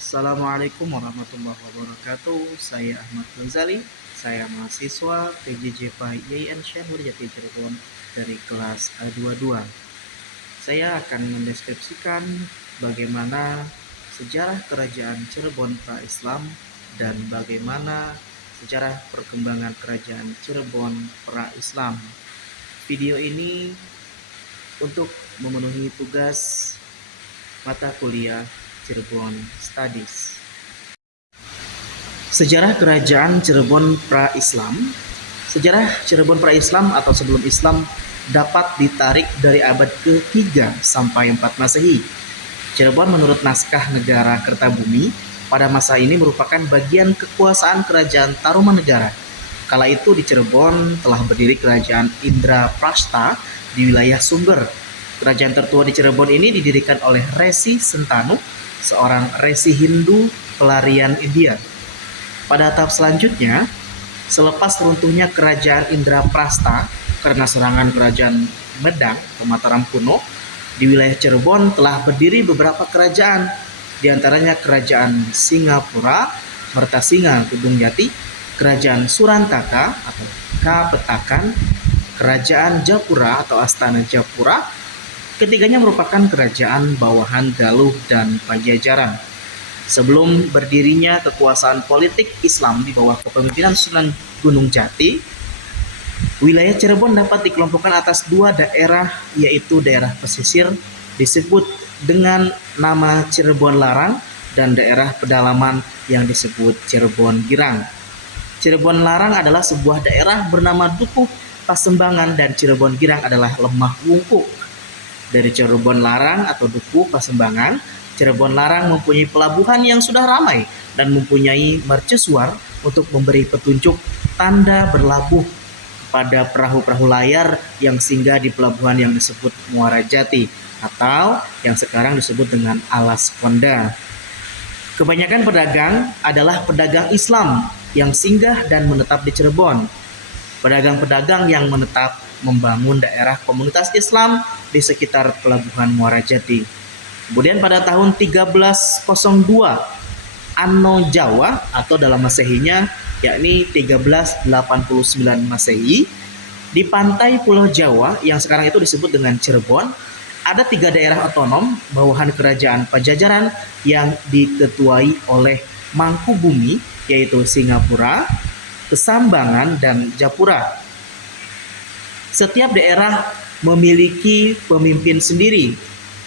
Assalamualaikum warahmatullahi wabarakatuh. Saya Ahmad Ghazali. Saya mahasiswa PJJ PAIN Syahnur Jati Cirebon dari kelas A22. Saya akan mendeskripsikan bagaimana sejarah kerajaan Cirebon pra-Islam dan bagaimana sejarah perkembangan kerajaan Cirebon pra-Islam. Video ini untuk memenuhi tugas mata kuliah Cirebon Studies. Sejarah kerajaan Cirebon pra-Islam. Sejarah Cirebon pra-Islam atau sebelum Islam dapat ditarik dari abad ke-3 sampai 4 Masehi. Cirebon menurut naskah negara Kertabumi pada masa ini merupakan bagian kekuasaan kerajaan Tarumanegara. Kala itu di Cirebon telah berdiri kerajaan Indraprastha di wilayah Sumber. Kerajaan tertua di Cirebon ini didirikan oleh Resi Sentanu, seorang resi Hindu pelarian India. Pada tahap selanjutnya, selepas runtuhnya kerajaan Indraprastha karena serangan kerajaan Medang atau Mataram kuno, di wilayah Cirebon telah berdiri beberapa kerajaan, di antaranya kerajaan Singapura, Mertasinga Gedung Jati, kerajaan Surantaka atau Kapetakan, kerajaan Japura atau Astana Japura. Ketiganya merupakan kerajaan bawahan Galuh dan Pajajaran. Sebelum berdirinya kekuasaan politik Islam di bawah kepemimpinan Sunan Gunung Jati, wilayah Cirebon dapat dikelompokkan atas dua daerah, yaitu daerah pesisir disebut dengan nama Cirebon Larang dan daerah pedalaman yang disebut Cirebon Girang. Cirebon Larang adalah sebuah daerah bernama Dukuh Pasembangan dan Cirebon Girang adalah Lemah Wungkuk. Dari Cirebon Larang atau Dukuh Pasembangan, Cirebon Larang mempunyai pelabuhan yang sudah ramai dan mempunyai mercusuar untuk memberi petunjuk tanda berlabuh kepada perahu-perahu layar yang singgah di pelabuhan yang disebut Muara Jati atau yang sekarang disebut dengan Alas Konda. Kebanyakan pedagang adalah pedagang Islam yang singgah dan menetap di Cirebon. Pedagang-pedagang yang menetap membangun daerah komunitas Islam di sekitar pelabuhan Muara Jati. Kemudian pada tahun 1302 Anno Jawa atau dalam Masehinya yakni 1389 Masehi, di pantai Pulau Jawa yang sekarang itu disebut dengan Cirebon, ada 3 daerah otonom bawahan kerajaan Pajajaran yang diketuai oleh Mangkubumi, yaitu Singapura, Kesambangan, dan Japura. Setiap daerah memiliki pemimpin sendiri.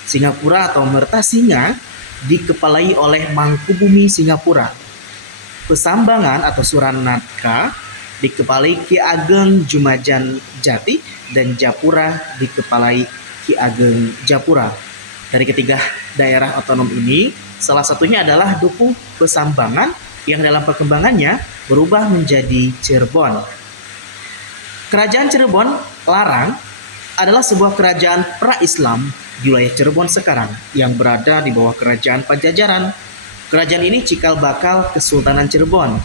Singapura atau Mertasinga dikepalai oleh Mangkubumi Singapura. Kesambangan atau Suranaka dikepalai Ki Ageng Jumajan Jati dan Japura dikepalai Ki Ageng Japura. Dari ketiga daerah otonom ini, salah satunya adalah Dukuh Kesambangan yang dalam perkembangannya berubah menjadi Cirebon. Kerajaan Cirebon Larang adalah sebuah kerajaan pra-Islam di wilayah Cirebon sekarang yang berada di bawah kerajaan Pajajaran. Kerajaan ini cikal bakal Kesultanan Cirebon.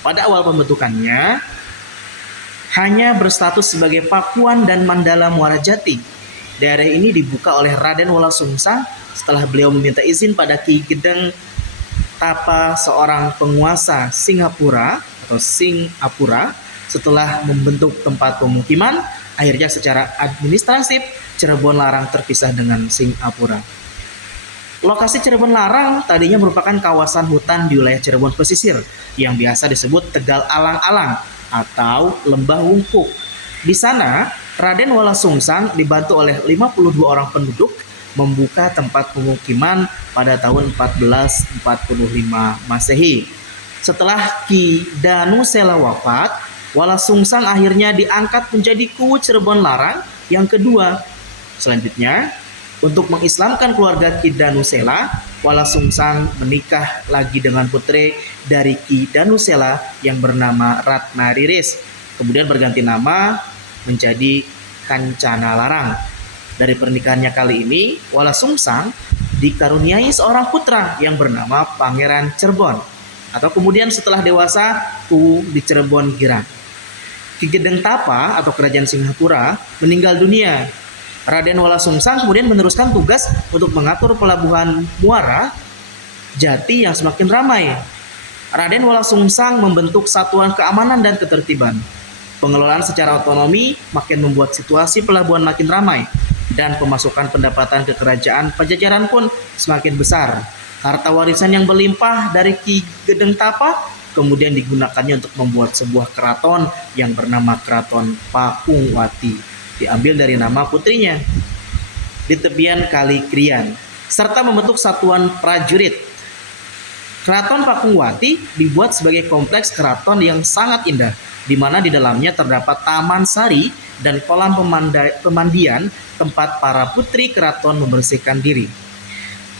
Pada awal pembentukannya hanya berstatus sebagai Pakuan dan Mandala Muara Jati. Daerah ini dibuka oleh Raden Wala Sungsang setelah beliau meminta izin pada Ki Gedeng Tapa, seorang penguasa Singapura atau Singapura. Setelah membentuk tempat pemukiman, akhirnya secara administratif Cirebon Larang terpisah dengan Singapura. Lokasi Cirebon Larang tadinya merupakan kawasan hutan di wilayah Cirebon pesisir yang biasa disebut Tegal Alang-alang atau Lembah Wungkuk. Di sana, Raden Wala Sungsang dibantu oleh 52 orang penduduk membuka tempat pemukiman pada tahun 1445 Masehi. Setelah Ki Danusela wafat, Wala Sungsang akhirnya diangkat menjadi Kuwu Cirebon Larang yang kedua. Selanjutnya, untuk mengislamkan keluarga Ki Danusela, Wala Sungsang menikah lagi dengan putri dari Ki Danusela yang bernama Ratna Riris. Kemudian berganti nama menjadi Kancana Larang. Dari pernikahannya kali ini, Wala Sungsang dikaruniai seorang putra yang bernama Pangeran Cirebon. Atau kemudian setelah dewasa, Kuwu di Cirebon Girang. Ki Gedeng Tapa atau Kerajaan Singapura meninggal dunia. Raden Wala Sungsang kemudian meneruskan tugas untuk mengatur pelabuhan Muara Jati yang semakin ramai. Raden Wala Sungsang membentuk satuan keamanan dan ketertiban. Pengelolaan secara otonomi makin membuat situasi pelabuhan makin ramai dan pemasukan pendapatan ke kerajaan Pajajaran pun semakin besar. Harta warisan yang berlimpah dari Ki Gedeng Tapa kemudian digunakannya untuk membuat sebuah keraton yang bernama Keraton Pakungwati, diambil dari nama putrinya, di tepian Kali Krian, serta membentuk satuan prajurit. Keraton Pakungwati dibuat sebagai kompleks keraton yang sangat indah, di mana di dalamnya terdapat taman sari dan kolam pemandian tempat para putri keraton membersihkan diri.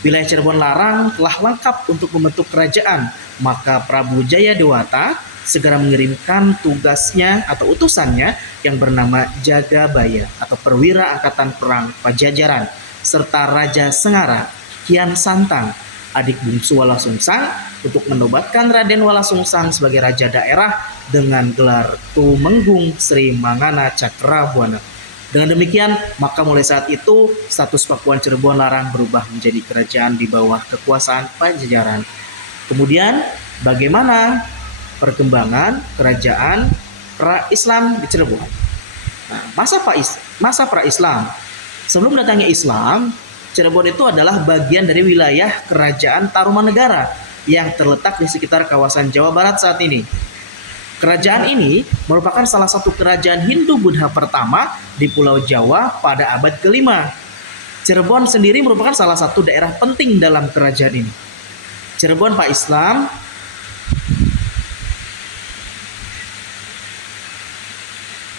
Wilayah Cirebon Larang telah lengkap untuk membentuk kerajaan, maka Prabu Jayadewata segera mengirimkan tugasnya atau utusannya yang bernama Jagabaya atau perwira angkatan perang Pajajaran, serta Raja Sengara, Kian Santang, adik bungsu Wala Sungsang, untuk menobatkan Raden Wala Sungsang sebagai raja daerah dengan gelar Tumenggung Sri Mangana Cakrabuana. Dengan demikian, maka mulai saat itu status Pakuan Cirebon Larang berubah menjadi kerajaan di bawah kekuasaan Pajajaran. Kemudian, bagaimana perkembangan kerajaan pra-Islam di Cirebon? Nah, masa pra-Islam. Sebelum datangnya Islam, Cirebon itu adalah bagian dari wilayah Kerajaan Tarumanegara yang terletak di sekitar kawasan Jawa Barat saat ini. Kerajaan ini merupakan salah satu kerajaan Hindu-Buddha pertama di Pulau Jawa pada abad ke-5. Cirebon sendiri merupakan salah satu daerah penting dalam kerajaan ini. Cirebon pra-Islam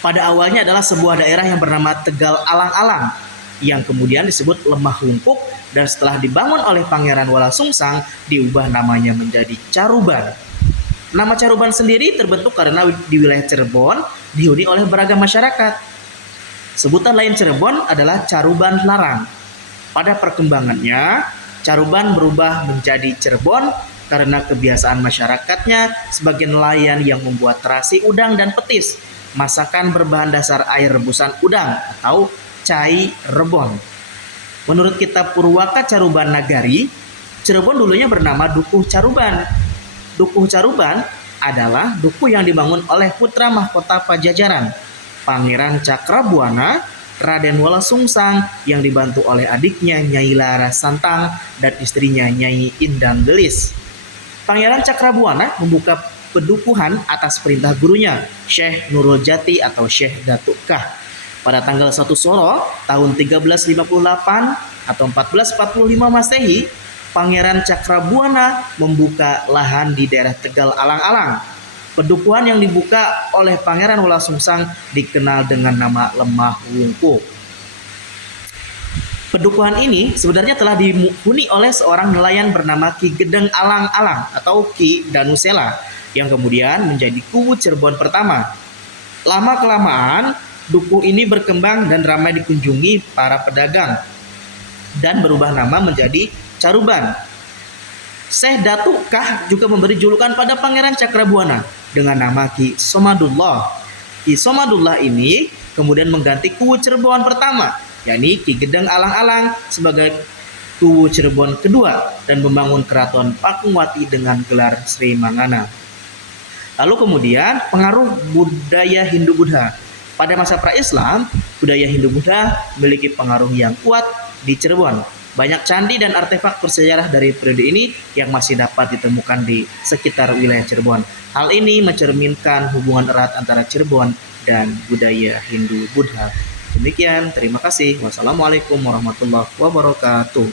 pada awalnya adalah sebuah daerah yang bernama Tegal Alang-Alang, yang kemudian disebut Lemah Lungkuk, dan setelah dibangun oleh Pangeran Wala Sungsang diubah namanya menjadi Caruban. Nama Caruban sendiri terbentuk karena di wilayah Cirebon dihuni oleh beragam masyarakat. Sebutan lain Cirebon adalah Caruban Larang. Pada perkembangannya, Caruban berubah menjadi Cirebon karena kebiasaan masyarakatnya sebagai nelayan yang membuat terasi udang dan petis, masakan berbahan dasar air rebusan udang atau cai rebon. Menurut kitab Purwaka Caruban Nagari, Cirebon dulunya bernama Dukuh Caruban. Dukuh Caruban adalah dukuh yang dibangun oleh putra mahkota Pajajaran, Pangeran Cakrabuana, Raden Wala Sungsang, yang dibantu oleh adiknya Nyai Lara Santang dan istrinya Nyai Indang Gelis. Pangeran Cakrabuana membuka pedukuhan atas perintah gurunya, Syekh Nurul Jati atau Syekh Datuk Kah. Pada tanggal 1 Soro tahun 1358 atau 1445 Masehi, Pangeran Cakrabuana membuka lahan di daerah Tegal Alang-Alang. Pedukuhan yang dibuka oleh Pangeran Wala Sungsang dikenal dengan nama Lemah Lungkuk. Pedukuhan ini sebenarnya telah dihuni oleh seorang nelayan bernama Ki Gedeng Alang-Alang atau Ki Danusela, yang kemudian menjadi Kuwu Cirebon pertama. Lama-kelamaan, dukuh ini berkembang dan ramai dikunjungi para pedagang dan berubah nama menjadi Caruban. Syekh Datuk Kah juga memberi julukan pada Pangeran Cakrabuana dengan nama Ki Somadullah. Ki Somadullah ini kemudian mengganti Kuwu Cirebon pertama, yakni Ki Gedeng Alang-Alang sebagai Kuwu Cirebon kedua, dan membangun Keraton Pakungwati dengan gelar Sri Mangana. Lalu kemudian pengaruh budaya Hindu-Buddha. Pada masa pra-Islam, budaya Hindu-Buddha memiliki pengaruh yang kuat di Cirebon. Banyak candi dan artefak bersejarah dari periode ini yang masih dapat ditemukan di sekitar wilayah Cirebon. Hal ini mencerminkan hubungan erat antara Cirebon dan budaya Hindu-Buddha. Demikian, terima kasih. Wassalamualaikum warahmatullahi wabarakatuh.